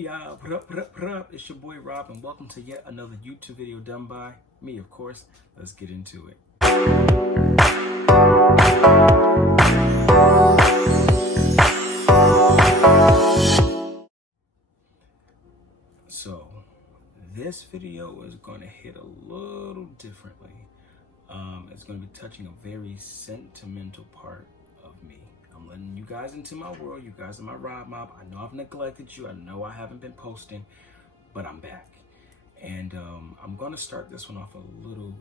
Yeah, what up? It's your boy Rob, and welcome to yet another YouTube video done by me, of course. Let's get into it. So, this video is going to hit a little differently. It's going to be touching a very sentimental part of me. I'm letting you guys into my world. You guys are my Rob Mob. I know I've neglected you. I know I haven't been posting, but I'm back. And I'm going to start this one off a little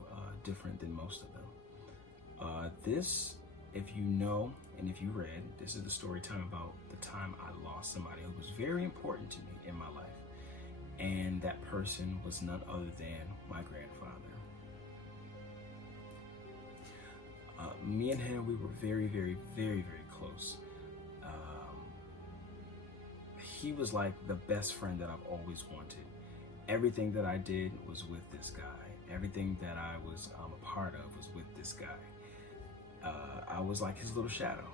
different than most of them. This, if you know and if you read, this is the story time about the time I lost somebody who was very important to me in my life. And that person was none other than my grandfather. Me and him, we were very, very, very, very close. He was like the best friend that I've always wanted. Everything that I did was with this guy. Everything that I was a part of was with this guy. I was like his little shadow.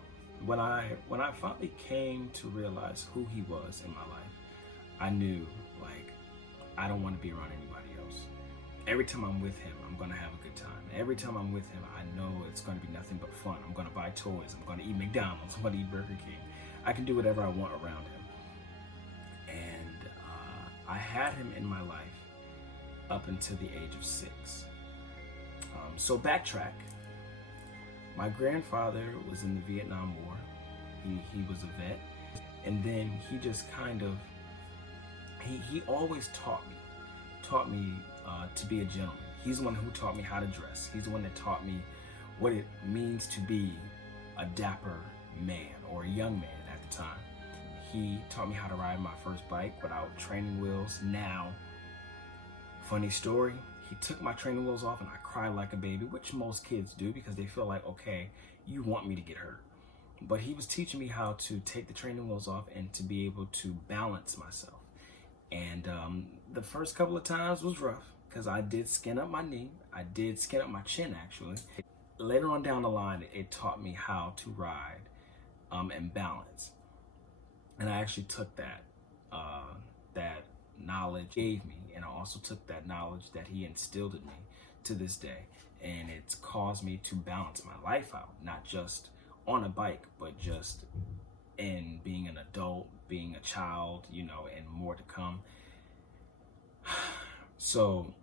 When I finally came to realize who he was in my life, I knew, like, I don't want to be around anybody else. Every time I'm with him, I'm going to have a good time. Every time I'm with him, I know it's going to be nothing but fun. I'm going to buy toys. I'm going to eat McDonald's. I'm going to eat Burger King. I can do whatever I want around him. And I had him in my life up until the age of 6. So backtrack. My grandfather was in the Vietnam War. He was a vet. And then he just kind of, he always taught me to be a gentleman. He's the one who taught me how to dress. He's the one that taught me what it means to be a dapper man or a young man at the time. He taught me how to ride my first bike without training wheels. Now, funny story, he took my training wheels off and I cried like a baby, which most kids do because they feel like, okay, you want me to get hurt. But he was teaching me how to take the training wheels off and to be able to balance myself. And the first couple of times was rough because I did skin up my knee. I did skin up my chin, actually. Later on down the line, it taught me how to ride and balance. And I actually took that knowledge gave me, and I also took that knowledge that he instilled in me to this day. And it's caused me to balance my life out, not just on a bike, but just in being an adult, being a child, you know, and more to come. So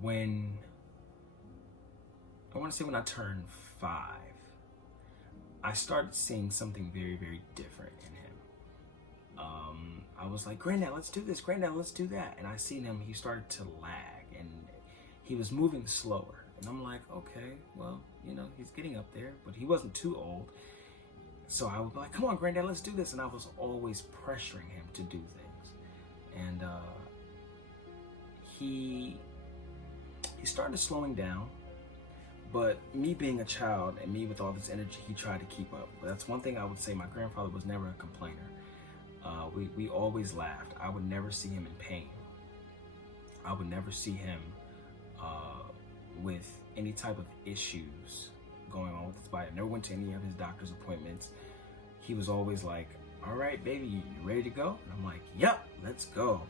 when I turned 5, I started seeing something very, very different in him. I was like, Granddad, let's do this. Granddad, let's do that. And I seen him, he started to lag and he was moving slower. And I'm like, okay, well, you know, he's getting up there, but he wasn't too old. So I would be like, come on, Granddad, let's do this. And I was always pressuring him to do things. And he started slowing down. But me being a child and me with all this energy, he tried to keep up. But that's one thing I would say, my grandfather was never a complainer. We always laughed. I would never see him in pain. I would never see him with any type of issues going on with his body. I never went to any of his doctor's appointments. He was always like, all right, baby, you ready to go? And I'm like, yep, let's go.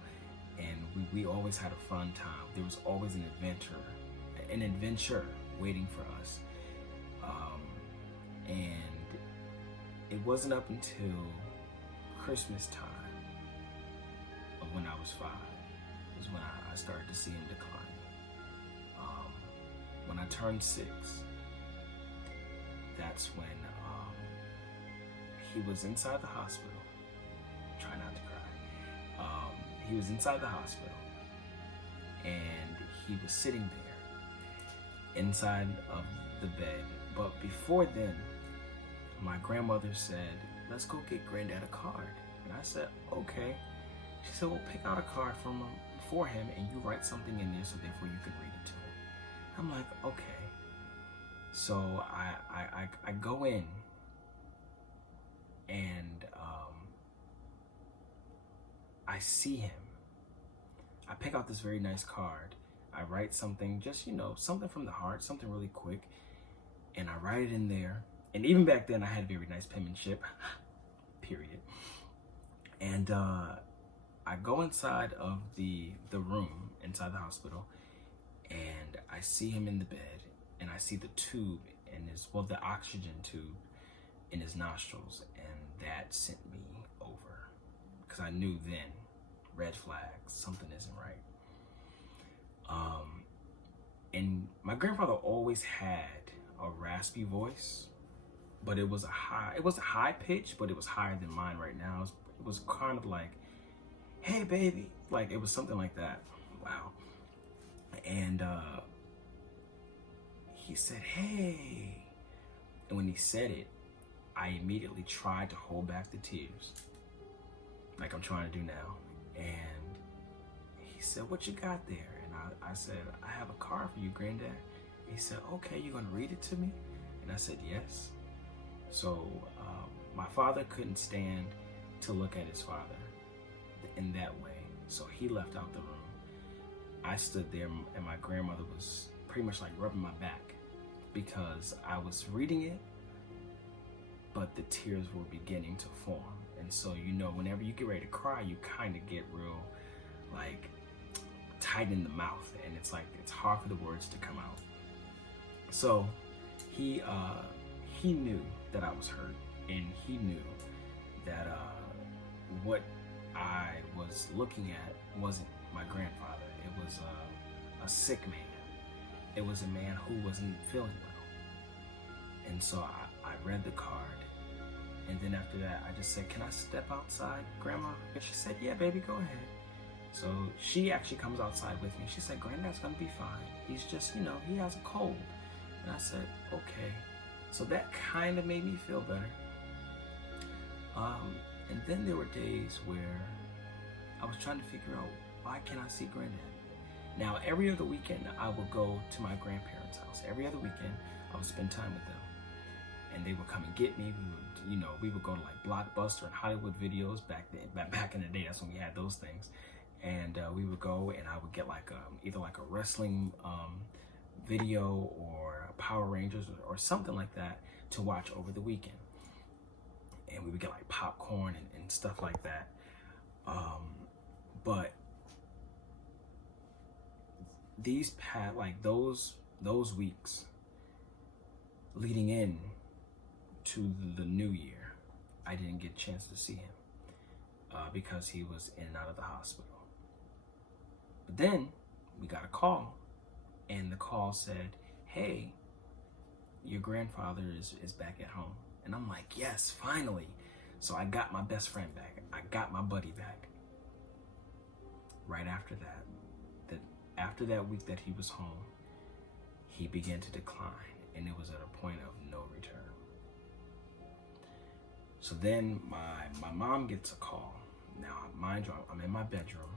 And we always had a fun time. There was always an adventure waiting for us. And it wasn't up until Christmas time of when I was 5 is when I started to see him decline. When I turned 6, that's when he was inside the hospital. Try not to cry. He was inside the hospital and he was sitting there inside of the bed. But before then, my grandmother said, let's go get Granddad a card. And I said, okay. She said, well, pick out a card for him and you write something in there so therefore you can read it to him. I'm like, okay. So I go in and I see him. I pick out this very nice card. I write something, just, you know, something from the heart, something really quick. And I write it in there. And even back then I had very nice penmanship, period. And I go inside of the room inside the hospital, and I see him in the bed, and I see the tube in his, well, the oxygen tube in his nostrils, and that sent me over, because I knew then, red flags, something isn't right. And my grandfather always had a raspy voice, but it was a high pitch, but it was higher than mine right now. It was kind of like, hey baby, like it was something like that. Wow. And he said, hey. And when he said it, I immediately tried to hold back the tears, like I'm trying to do now. And he said, what you got there? And I said, I have a card for you, Granddad. He said, okay, you gonna read it to me? And I said, yes. So my father couldn't stand to look at his father in that way. So he left out the room. I stood there, and my grandmother was pretty much like rubbing my back, because I was reading it, but the tears were beginning to form. And so, you know, whenever you get ready to cry, you kind of get real, like, tight in the mouth, and it's like, it's hard for the words to come out. So he knew that I was hurt, and he knew that what I was looking at wasn't my grandfather. It was a sick man. It was a man who wasn't feeling well. And so I read the card, and then after that, I just said, can I step outside, Grandma? And she said, yeah, baby, go ahead. So she actually comes outside with me. She said, Granddad's gonna be fine. He's just, you know, he has a cold. And I said, okay. So that kind of made me feel better. And then there were days where I was trying to figure out, why can't I see Granddad? Now, every other weekend, I would go to my grandparents' house. Every other weekend, I would spend time with them. And they would come and get me. We would go to like Blockbuster and Hollywood Videos back in the day. That's when we had those things. And we would go, and I would get like either like a wrestling video or Power Rangers or something like that to watch over the weekend. And we would get like popcorn and stuff like that. But those weeks leading in to the new year, I didn't get a chance to see him because he was in and out of the hospital. But then we got a call, and the call said, hey, your grandfather is back at home. And I'm like, yes, finally. So I got my best friend back. I got my buddy back. Right after that, after that week that he was home, he began to decline, and it was at a point of no return. So then my mom gets a call. Now, mind you, I'm in my bedroom.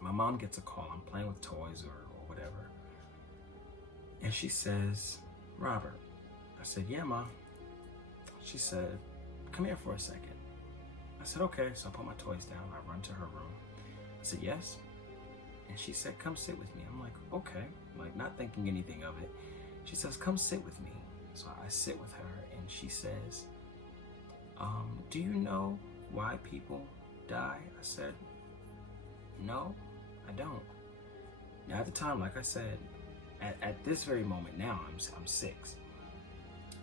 My mom gets a call. I'm playing with toys or whatever. And she says, Robert. I said, yeah, Mom. She said, come here for a second. I said, okay. So I put my toys down. I run to her room. I said, yes. And she said, come sit with me. I'm like, okay. Like, not thinking anything of it. She says, come sit with me. So I sit with her, and she says, do you know why people die? I said, no, I don't. Now, at the time, like I said, at this very moment now, I'm 6.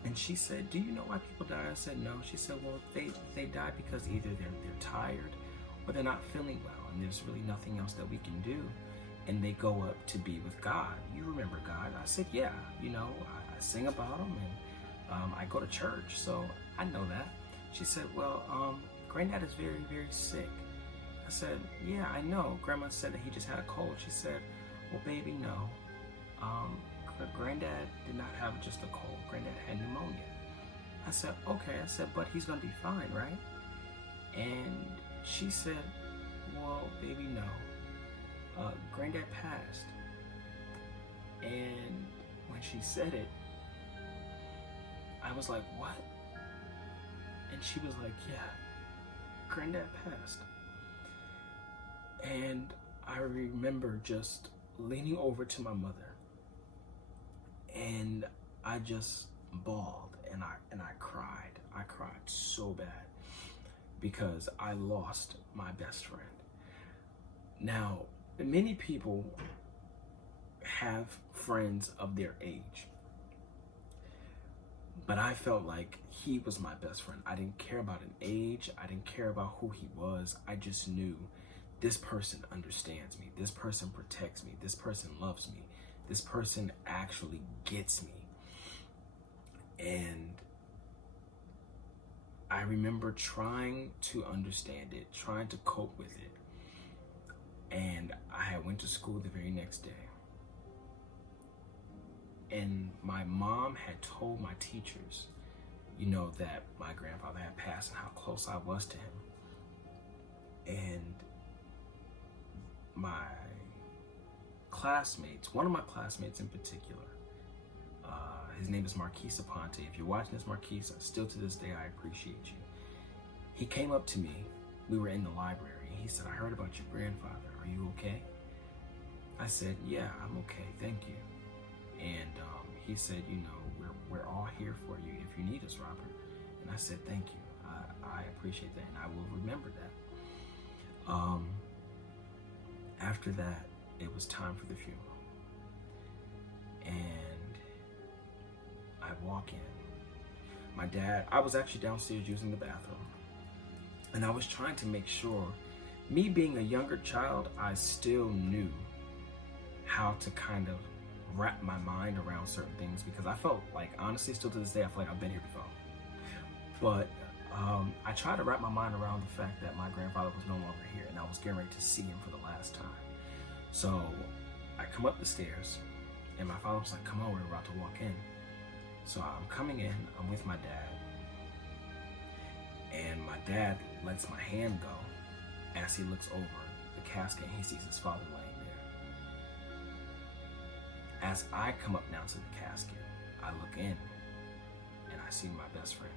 And she said, do you know why people die? I said, no. She said, well, they die because either they're tired or they're not feeling well, and there's really nothing else that we can do. And they go up to be with God. You remember God? I said, yeah. You know, I sing about him, and I go to church, so I know that. She said, well, Granddad is very, very sick. I said, yeah, I know. Grandma said that he just had a cold. She said, well, baby, no. Granddad did not have just a cold. Granddad had pneumonia. I said, okay. I said, but he's going to be fine, right? And she said, well, baby, no. Granddad passed. And when she said it, I was like, what? And she was like, yeah, Granddad passed. And I remember just leaning over to my mother, and I just bawled, and I cried. I cried so bad because I lost my best friend. Now, many people have friends of their age, but I felt like he was my best friend. I didn't care about an age. I didn't care about who he was. I just knew this person understands me. This person protects me. This person loves me. This person actually gets me. And I remember trying to understand it, trying to cope with it. And I went to school the very next day. And my mom had told my teachers, that my grandfather had passed and how close I was to him. And my classmates, one of my classmates in particular, his name is Marquise Aponte. If you're watching this, Marquise, still to this day, I appreciate you. He came up to me. We were in the library. He said, "I heard about your grandfather. Are you okay?" I said, "Yeah, I'm okay. Thank you." And he said, we're all here for you if you need us, Robert. And I said, "Thank you. I appreciate that, and I will remember that." After that, it was time for the funeral. And I walk in. My dad, I was actually downstairs using the bathroom. And I was trying to make sure, me being a younger child, I still knew how to kind of wrap my mind around certain things, because I felt like, honestly, still to this day, I feel like I've been here before. But I tried to wrap my mind around the fact that my grandfather was no longer here, and I was getting ready to see him for the last time. So I come up the stairs, and my father was like, "Come on, we're about to walk in." So I'm coming in, I'm with my dad, and my dad lets my hand go as he looks over the casket and he sees his father laying there. As I come up now to the casket, I look in and I see my best friend.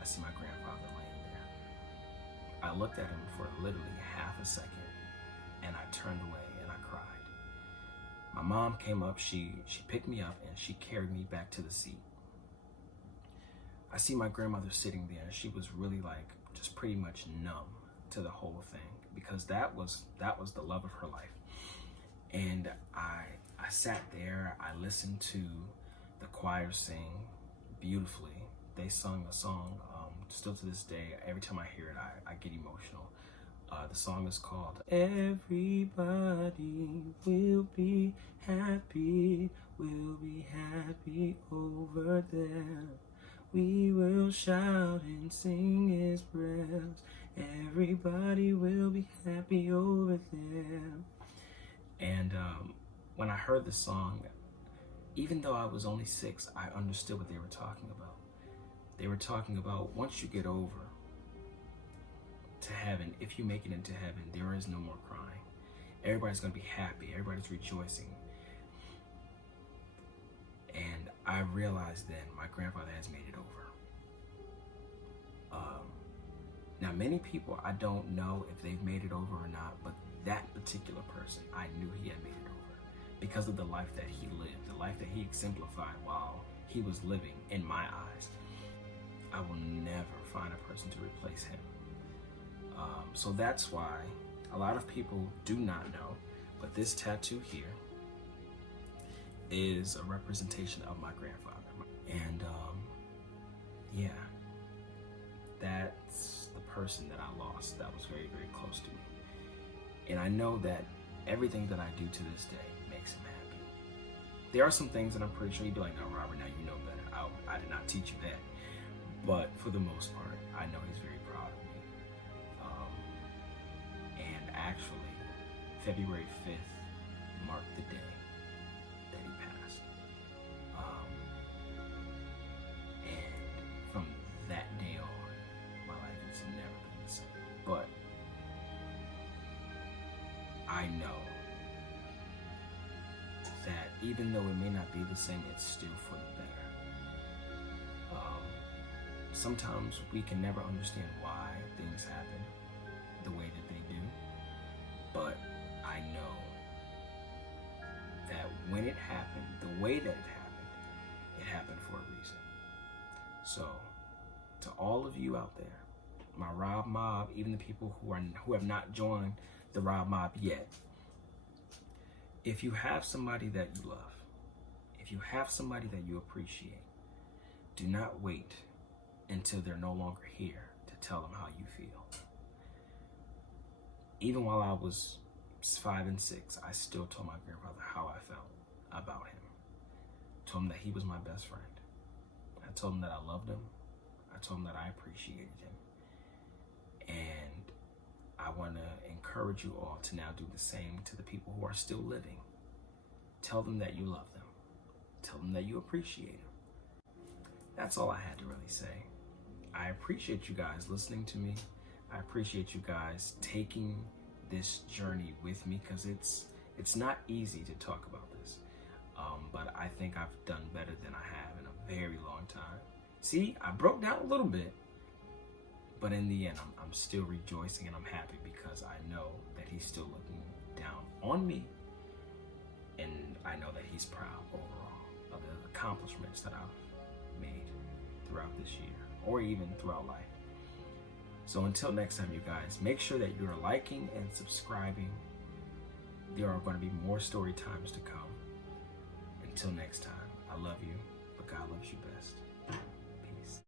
I see my grandfather laying there. I looked at him for literally half a second, and I turned away and I cried. My mom came up, she picked me up and she carried me back to the seat. I see my grandmother sitting there, and she was really just pretty much numb to the whole thing, because that was the love of her life. And I sat there, I listened to the choir sing beautifully. They sung a song, still to this day, every time I hear it, I get emotional. The song is called "Everybody Will Be Happy, We'll Be Happy Over There. We will shout and sing His prayers. Everybody will be happy over there." And when I heard the song, even though I was only 6, I understood what they were talking about. They were talking about, once you get over to heaven, if you make it into heaven, there is no more crying. Everybody's going to be happy. Everybody's rejoicing. And I realized then my grandfather has made it over. Now, many people, I don't know if they've made it over or not, but that particular person, I knew he had made it over because of the life that he lived, the life that he exemplified while he was living in my eyes. I will never find a person to replace him. So that's why a lot of people do not know, but this tattoo here is a representation of my grandfather. And yeah, that's the person that I lost that was very, very close to me. And I know that everything that I do to this day makes him happy. There are some things that I'm pretty sure he'd be like, "No, Robert, now you know better. I did not teach you that." But for the most part, I know he's very proud of me. And actually, February 5th marked the day that he passed. And from that day on, my life has never been the same. But I know that even though it may not be the same, it's still for the better. Sometimes we can never understand why things happen the way that they do, but I know that when it happened, the way that it happened for a reason. So, to all of you out there, my Rob Mob, even the people who have not joined the Rob Mob yet. If you have somebody that you love, if you have somebody that you appreciate, do not wait until they're no longer here to tell them how you feel. Even while I was 5 and 6, I still told my grandfather how I felt about him. I told him that he was my best friend. I told him that I loved him. I told him that I appreciated him. And I want to encourage you all to now do the same to the people who are still living. Tell them that you love them. Tell them that you appreciate them. That's all I had to really say. I appreciate you guys listening to me. I appreciate you guys taking this journey with me, because it's not easy to talk about this. But I think I've done better than I have in a very long time. See, I broke down a little bit, but in the end, I'm still rejoicing and I'm happy, because I know that he's still looking down on me, and I know that he's proud overall of the accomplishments that I've made throughout this year, or even throughout life. So until next time, you guys, make sure that you're liking and subscribing. There are going to be more story times to come. Until next time, I love you, but God loves you best.